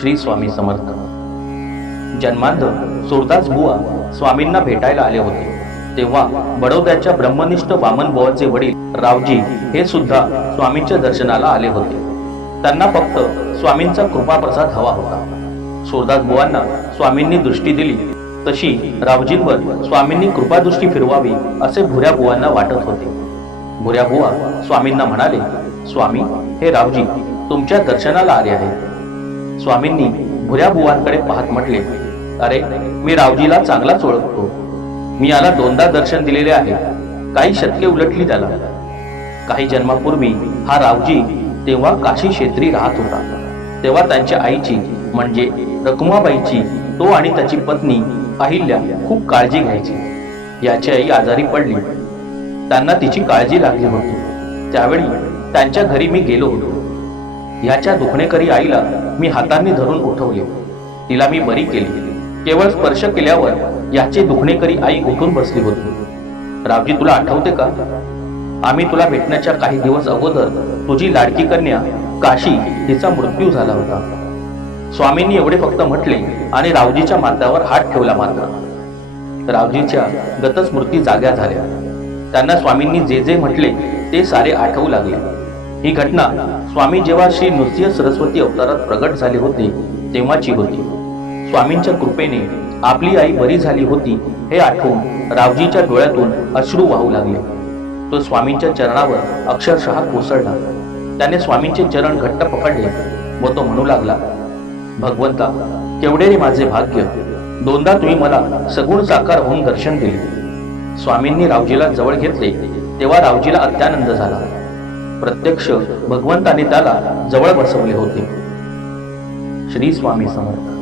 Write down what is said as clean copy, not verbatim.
श्री स्वामी समर्थ. जन्मांध सुरदास बुवा स्वामींना भेटायला आले होते तेव्हा बडोद्याच्या ब्रह्मनिष्ठ वामन बुवाचे वडील रावजी हे सुद्धा स्वामींच्या दर्शनाला आले होते. त्यांना फक्त स्वामींचा कृपाप्रसाद हवा होता. सुरदास बुवांना स्वामींनी दृष्टी दिली तशी रावजींवर स्वामींनी कृपादृष्टी फिरवावी असे भुऱ्या बुवांना वाटत होते. भुऱ्या बुवा स्वामींना म्हणाले, स्वामी, हे रावजी तुमच्या दर्शनाला आले आहे. स्वामींनी भुऱ्या बुवांकडे पाहत म्हटले, अरे, मी रावजीला चांगलाच ओळखतो. मी याला दोनदा दर्शन दिलेले आहे. काही शतके उलटली त्याला. काही जन्मापूर्वी हा रावजी तेव्हा काशी क्षेत्री राहत होता. तेव्हा त्यांच्या आईची म्हणजे रखुमाबाईची तो आणि त्याची पत्नी अहिल्या खूप काळजी घ्यायची. याची आई आजारी पडली. त्यांना तिची काळजी लागली होती. त्यावेळी त्यांच्या घरी मी गेलो होतो. ह्याच्या दुखणेकरी आईला मी हातांनी धरून उठवले. तिला मी बरी केली. केवळ स्पर्श केल्यावर याची दुखणेकरी आई उठून बसली होती. रावजी, तुला आठवते का? आम्ही तुला भेटण्याच्या काही दिवस अगोदर तुझी लाडकी कन्या काशी हिचा मृत्यू झाला होता. स्वामींनी एवढे फक्त म्हटले आणि रावजीच्या माथ्यावर हात ठेवला. मात्र रावजीच्या गतस्मृती जाग्या झाल्या. त्यांना स्वामींनी जे जे म्हटले ते सारे आठवू लागले. ही घटना स्वामी जेव्हा श्री नृसिंह सरस्वती अवतारात प्रगट झाले होते तेव्हाची होती. स्वामींच्या कृपेने आपली आई बरी झाली होती हे आठवून रावजीच्या डोळ्यातून अश्रू वाहू लागले. तो स्वामींच्या चरणावर अक्षरशः कोसळला. त्याने स्वामींचे चरण घट्ट पकडले व तो म्हणू लागला, भगवंता, केवढे रे माझे भाग्य. दोनदा तुम्ही मला सगुण साकार होऊन दर्शन दिले. स्वामींनी रावजीला जवळ घेतले तेव्हा रावजीला अत्यानंद झाला. प्रत्यक्ष भगवंताने त्याला जवळ बसवले होते. श्री स्वामी समर्थ.